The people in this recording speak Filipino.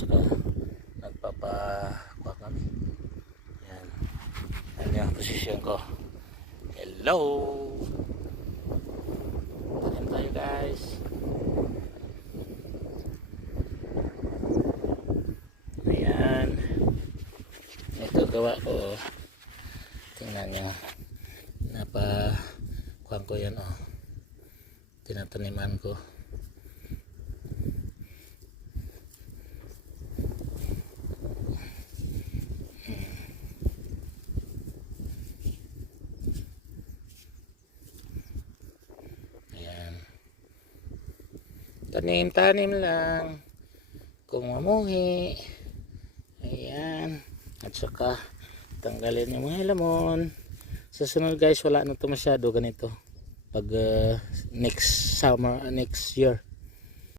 saka nagpapakuha kami. Yan. Yan yung posisyon ko. Hello! Tanim tayo guys. Ayan. Ito gawa ko. Tingnan nyo. Napakuha ko yan oh. Tinataniman ko. Tanim-tanim lang kung mamuhi. Ayan. At saka tanggalin yung mga lamon. Sa sunod guys, wala na ito masyado ganito pag next summer, next year.